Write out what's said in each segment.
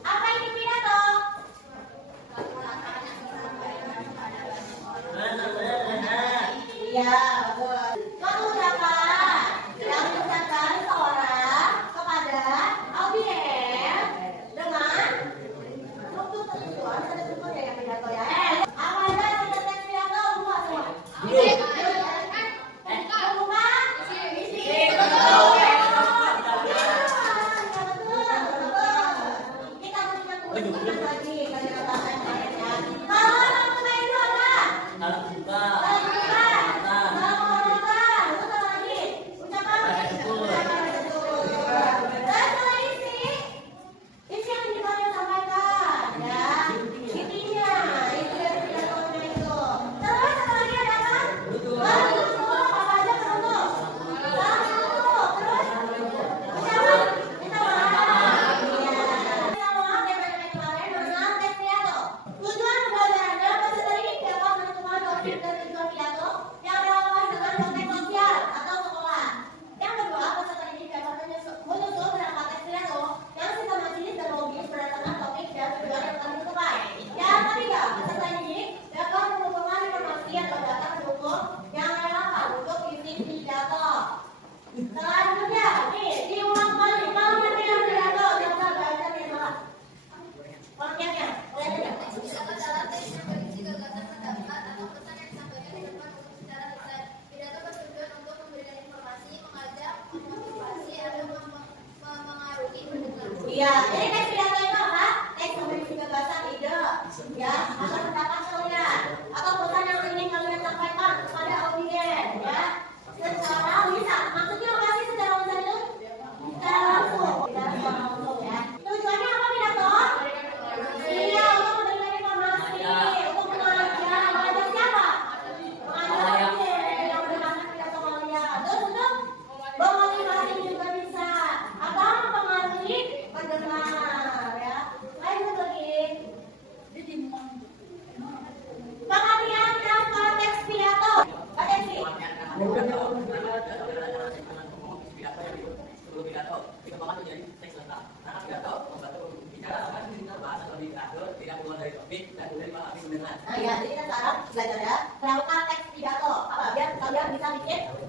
Apa ini pidato? Iya, bagus. Mengucapkan yang mengucapkan seorang kepada audiens dengan struktur tertentu. Ada strukturnya yang pidato ya. Apa aja yang kita tes pidato semua semua. Selanjutnya, nih diulang kembali. Kalau yang bilang pidato, jangan baca nih malah. Pengertiannya, lihat aja. Dalam teks yang berisi gagasan pendapat atau pesan yang disampaikan di depan umum secara lisan. Pidato bertujuan untuk memberikan informasi, mengajak, memotivasi, atau memengaruhi pendengar. Iya, jadi teks pidato itu apa? Teks yang berisi gagasan, ide, ya, atau pendapat kalian, atau pesan yang ingin kalian sampaikan kepada audiens, ya. Secara lisan, maksudnya apa sih secara lisan itu? Secara langsung, tidak langsung ya. Tujuannya apa pidato? Iya, untuk memberikan informasi, untuk mengajak siapa? Mengajak yang mendengarkan pidato kalian. Terus untuk memotivasi juga bisa, atau mempengaruhi pendengar ya. Lanjut lagi. Pengertian dan konteks pidato. Atensi. Nah ya, jadi kita sekarang belajar ya melakukan teks pidato. Apa biar kalian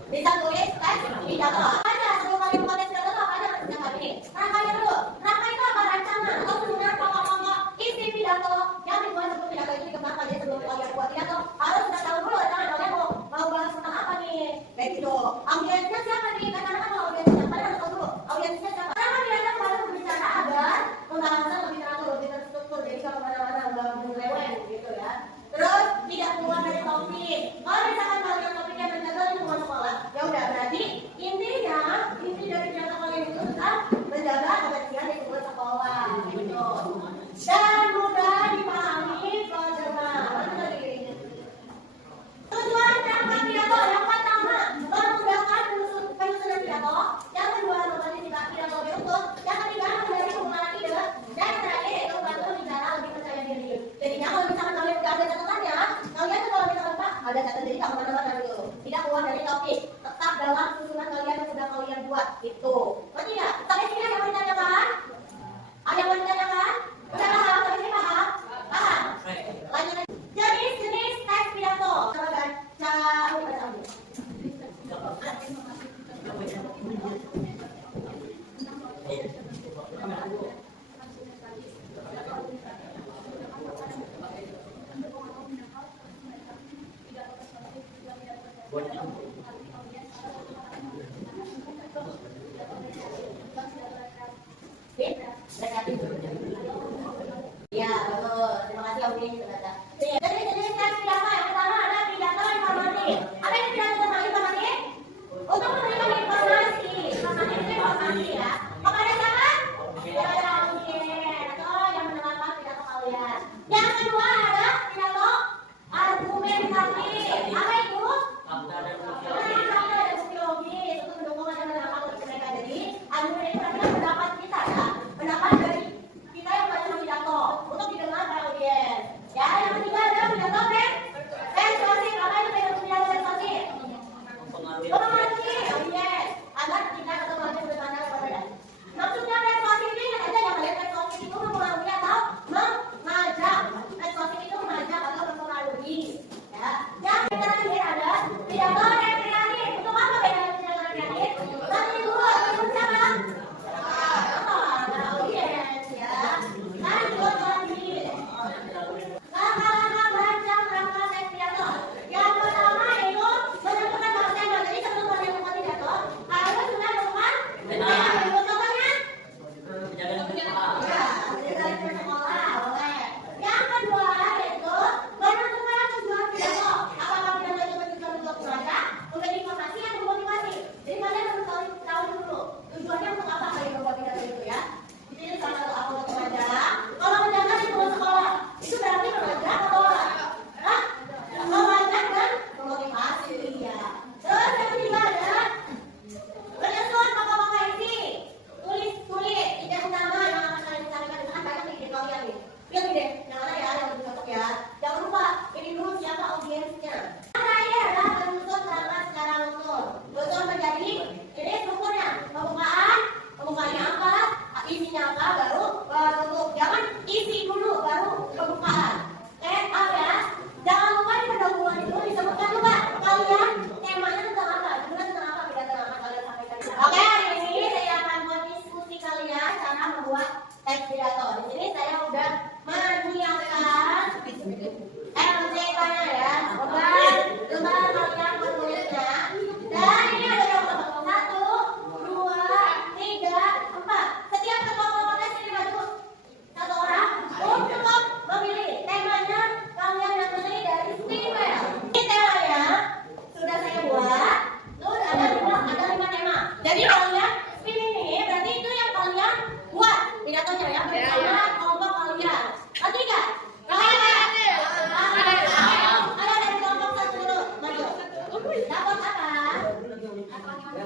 bisa tulis teks pidato. Apa aja sebelum kalian membuat teks pidato apa aja yang kali ini? Rangkaian dulu. Rangkaian itu apa? Rancangan atau sebenarnya pokok-pokok isi pidato yang dibuat sebelum pidato itu dikembangkan. Jadi sebelum kalian buat pidato harus sudah tahu dulu rancangan kalian mau bahas tentang apa nih? Kayak gitu. Audiensnya siapa nih? Karena kan kalau audiensnya kalian harus tahu dulu audiensnya siapa. Karena pidato kalian berbicara agar pembahasan lebih teratur, lebih terstruktur. Jadi kalau mana-mana nggak meleweng gitu ya. Terus tidak keluar dari topik. Kalau misalkan kalian topiknya menjaga itu bukan sekolah, ya udah berarti inti dari pidato kalian itu tentang menjaga kebersihan di sebuah sekolah gitu. Dan mudah dipahami pendengar. Tujuan rangkaian pidato yang pertama memudahkan penyusunan pidato, yang kedua memfasilitasi pidato beruntung, yang ketiga menjadi pengembangan ide, dan yang terakhir itu membantu bicara lebih percaya diri. Jadinya kalau misalkan kalian tidak ada catatannya, kalian tuh kalau misalkan Pak ada catatan jadi tak kemana-mana dulu, tidak keluar dari topik, tetap dalam susunan kalian yang sudah kalian buat itu. Berarti ya, sampai sini ada yang mau ditanyakan? Ada yang mau ditanyakan? Udah paham? Sampai sini paham? Paham? Lanjut lagi. Jadi jenis teks pidato. Coba baca. Ya, betul. Terima kasih Audi sudah baca. Jadi jenis teks pidato yang pertama ada pidato informatif. Apa itu pidato tentang informatif? Untuk memberikan informasi ya. Kepada siapa? Kepada audiens atau yang mendengarkan pidato kalian. Yang kedua ada pidato argumentatif. Apa itu? Fakta dan bukti logis untuk mendukung dan menangkap mereka. Jadi argumen itu adalah pendapat kita ya, pendapat dari kita yang baca pidato untuk didengar para audiens. Ya, yang ketiga ada pidato persuasif. Apa itu pidato persuasif?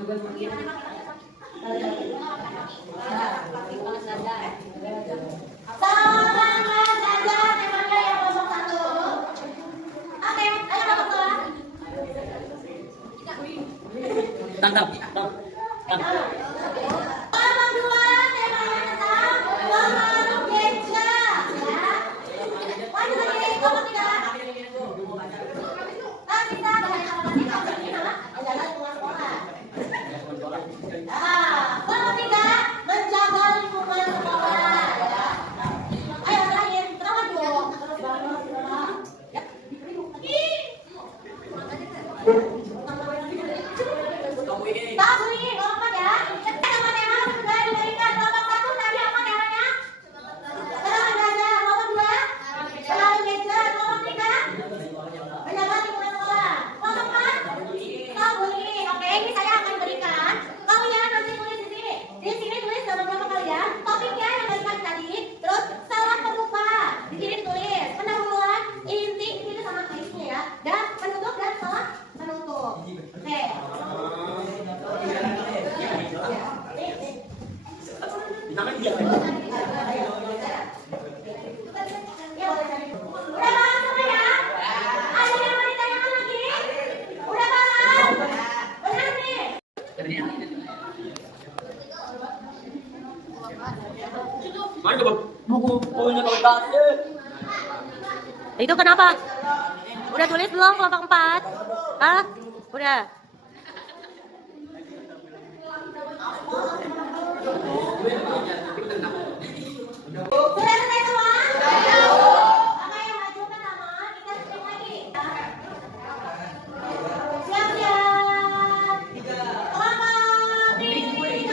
Sama saja temanya yang 01. Oke, ayo nomor 2. Tangkap. Nomor 2 temanya tentang pemandu gereja, ya. Lanjut lagi, nomor 3. Kita bahas apa lagi? Nomor 5 adalah lingkungan sekolah. Nomor 3 menjaga lingkungan sekolah, ya. Ayo terakhir, terangkan dong. Terus bangun, ya. Tahu nih, nomor 4 ya. Tema-tema sudah diberikan. Nomor 1 tadi apa temanya? Sekolah belajar. Nomor 2 selalu belajar. Nomor 3 menjaga lingkungan sekolah. Nomor 4 tahu nih. Oke, ini saya akan berikan. Kamu ya nanti tulis di sini. Di sini tulis nama-nama kalian. Topiknya yang berikan tadi. Terus salah penupa. Di sini tulis pendahuluan, inti, itu sama kaisnya ya. Dan penutup dan salah penutup. Oke. Udah paham semua ya? Ada yang mau ditanyakan lagi? Udah paham? Benar nih? Mana tuh bukunya Pak? Itu kenapa? Udah tulis belum kelompok 4? Hah? Udah. Sudah selesai semua? Apa yang maju ke taman? Kita syuting lagi. Siap-siap. Selamat tinggal.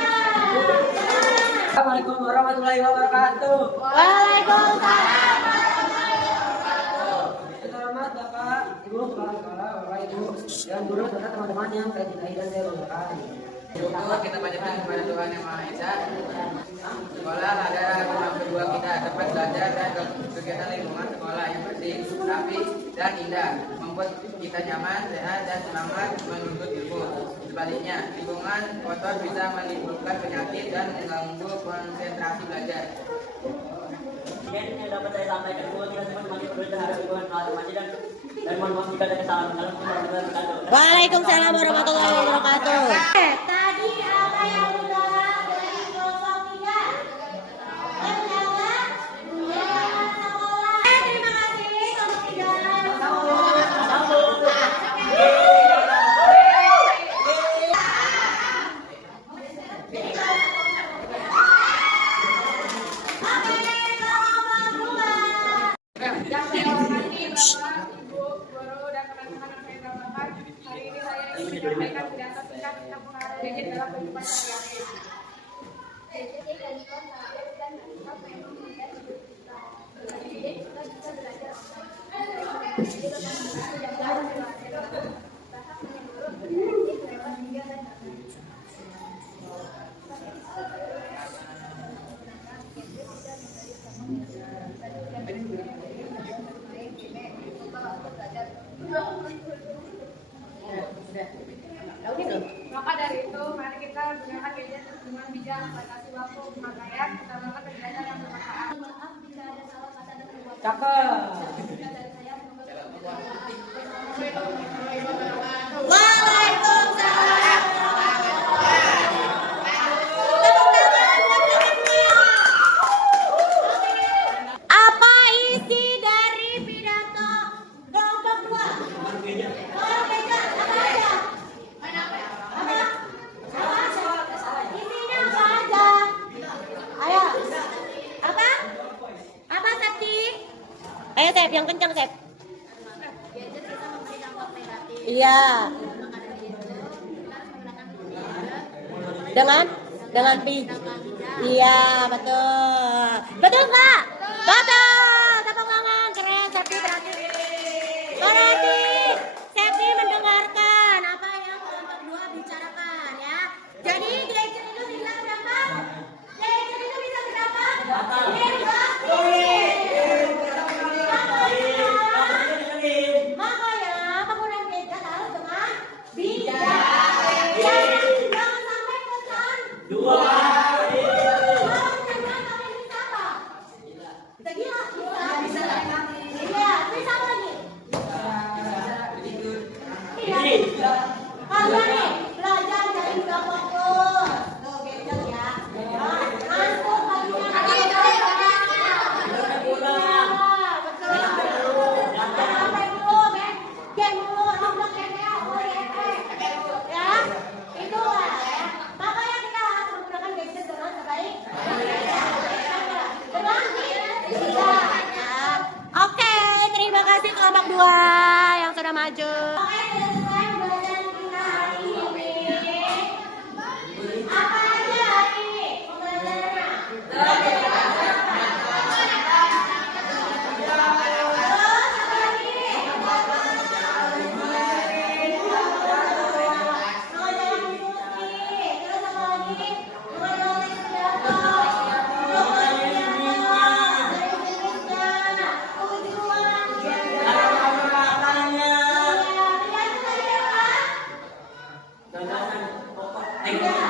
Assalamualaikum warahmatullahi wabarakatuh. Waalaikumsalam. Selamat Bapak, Ibu, Kepala Sekolah, Bapak Ibu, dan guru serta teman-teman yang saya cintai dan saya banggakan. Syukur kita panjatkan kepada Tuhan Yang Maha Esa. Sekolah adalah rumah kedua kita, tempat belajar dan kegiatan lingkungan sekolah yang bersih, rapi, dan indah, membuat kita nyaman, sehat, dan semangat menuntut ilmu. Sebaliknya, lingkungan kotor bisa menimbulkan penyakit dan mengganggu konsentrasi belajar. Yang dapat saya sampaikan bahwa kita semua masih perlu terhadap lingkungan kelas masih dan mohon maaf jika ada kesalahan. Assalamualaikum warahmatullahi wabarakatuh. Waalaikumsalam warahmatullahi wabarakatuh. Tadi apa yang udah dari kelompok 3? Menjaga lingkungan sekolah. Terima kasih kelompok 3. Yang saya hormati Bapak, Ibu, guru, dan teman-teman yang saya banggakan, hari ini saya ingin menyampaikan pidato singkat tentang pengaruh gadget dalam kehidupan sehari-hari. Gadget yang dikontak dan apa yang memberikan hidup kita. Jadi kita bisa belajar online. Bahkan menurut gadget lewat video dan Maka dari itu, mari kita gunakan gadget dengan bijak, batasi waktu pemakaian, utamakan kegiatan yang bermanfaat. maaf jika ada salah kata dan perbuatan. Cakep. Dari saya semoga Waalaikumsalam. Apa isi dari pidato kelompok 2? Kelompok gereja. Apa aja? Apa? Isinya apa aja? Ayo. Apa? Apa Sakti? Ayo Sep, yang kencang Sep. gadget bisa memberi dampak negatif. Iya. Maka dari itu, kita harus menggunakan gadget Dengan pi. Iya, betul. Betul Kak? Betul. Tepuk tangan, keren. Septi berarti. Berarti Septi mendengarkan apa yang kelompok 2 bicarakan ya. Jadi gadget itu bisa berapa? Gadget itu bisa berapa? Makanya penggunaan gadget harus dengan bijak. Jangan Kalian nih belajar jadi udah fokus. Tuh gadget ya. Masuk baginya. Betul. Sampai dulu, game dulu, nonton game-nya, ya. Itu lah ya. Makanya kita harus menggunakan gadget dengan sebaik. Benar? Iya. Oke, terima kasih kelompok 2 yang sudah maju. Oke, sudah selesai pembelajaran kita hari ini. Apa aja hari ini pembelajarannya? Gagasan pokok.